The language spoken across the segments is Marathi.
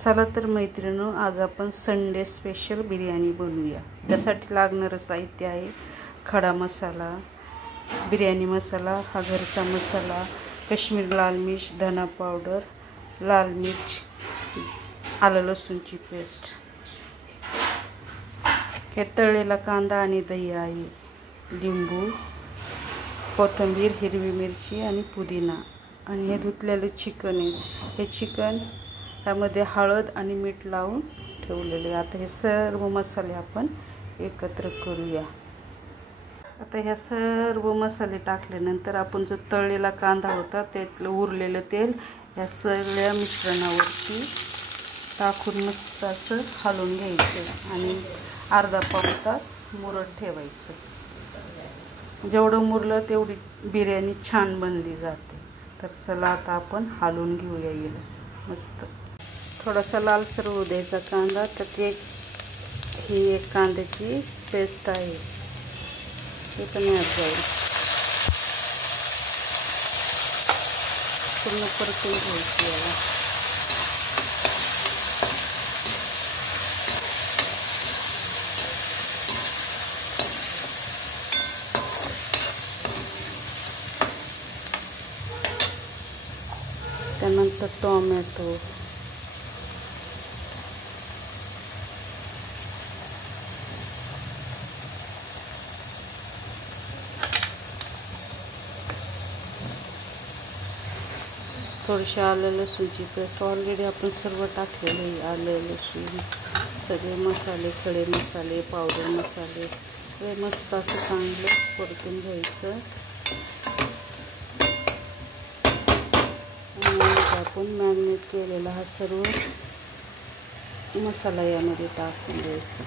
चला तर मैत्रिणींनो, आज आपण संडे स्पेशल बिर्याणी बनवूया। त्यासाठी लागणारं साहित्य आहे खडा मसाला, बिर्याणी मसाला, हा घरचा मसाला, काश्मीरी लाल मिर्च, धना पावडर, लाल मिर्च, आलं लसूणची पेस्ट, हे तळलेला कांदा आणि दही आहे, लिंबू, कोथिंबीर, हिरवी मिरची आणि पुदिना, आणि हे धुतलेले चिकन आहे। हे चिकन त्यामध्ये हळद आणि मीठ लावून ठेवलेले। आता हे सर्व मसाले आपण एकत्र करूया। आता ह्या सर्व मसाले टाकल्यानंतर आपण जो तळलेला कांदा होता त्यातलं उरलेलं तेल या सगळ्या मिश्रणावरती टाकून मस्त असं हलवून घ्यायचं आणि अर्धा पाऊण तास मुरत ठेवायचं। जेवढं मुरलं तेवढी बिर्याणी छान बनली जाते। तर चला आता आपण हलवून घेऊया येईल मस्त। थोडासा लालसर होऊ द्यायचा कांदा। तर ही एक कांद्याची पेस्ट आहे, हे पण यात जाईल। पूर्ण परतून घ्यायची याला। त्यानंतर टोमॅटो, थोडीशी आलं लसूणची पेस्ट, ऑलरेडी आपण सर्व टाकलेले आहे। आलं लसूण, सगळे मसाले, खडे मसाले, पावडर मसाले, हे मस्त असं चांगलं परतून घ्यायचं। आणि आपण मॅरिनेट केलेला हा सर्व मसाला यामध्ये टाकून द्यायचा।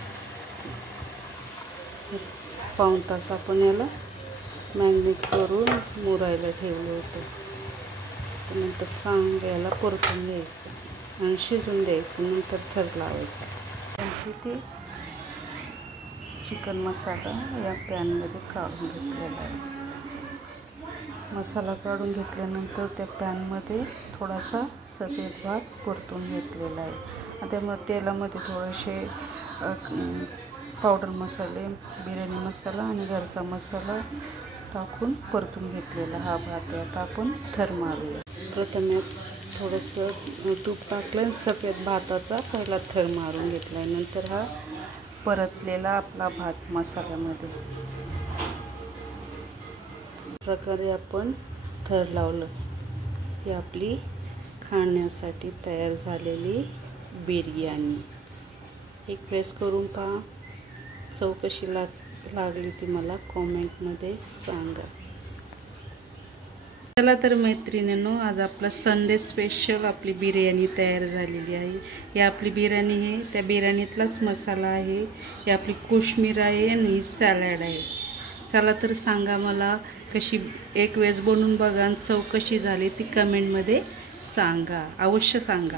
पाऊण तास आपण याला मॅरिनेट करून मुरायला ठेवलं होतं। नंतर चांगलं याला परतून घ्यायचं आणि शिजून द्यायचं। नंतर थर लावायचं। त्यांची ती चिकन मसाला या पॅनमध्ये काढून घेतलेला आहे। मसाला काढून घेतल्यानंतर त्या पॅनमध्ये थोडासा सफेद भात परतून घेतलेला आहे। आता मग तेलामध्ये थोडेसे पावडर मसाले, बिर्याणी मसाला आणि घरचा मसाला टाकून परतून घेतलेला हा भात यात आपण थर मारूया। प्रथम थोडंसं तूप टाकलं, सफेद भाताचा पहिला थर मारून घेतला। नंतर हा परतलेला आपला भात मसाल्यामध्ये प्रकारे आपण थर लावलं ही आपली खाण्यासाठी तयार झालेली बिर्याणी। एक वेळेस करून पहा, चव कशी लागली ती मला कॉमेंटमध्ये सांगा। चला तर मैत्रिणींनो, आज आपला संडे स्पेशल आपली बिर्याणी तयार झालेली आहे। ही आपली बिर्याणी आहे, त्या बिर्याणीतलाच मसाला आहे, ही आपली कोशिंबीर आहे आणि ही सॅलड आहे। चला तर सांगा मला कशी, एक वेळेस बनवून बघा आणि चव कशी झाली ती कमेंटमध्ये सांगा, अवश्य सांगा।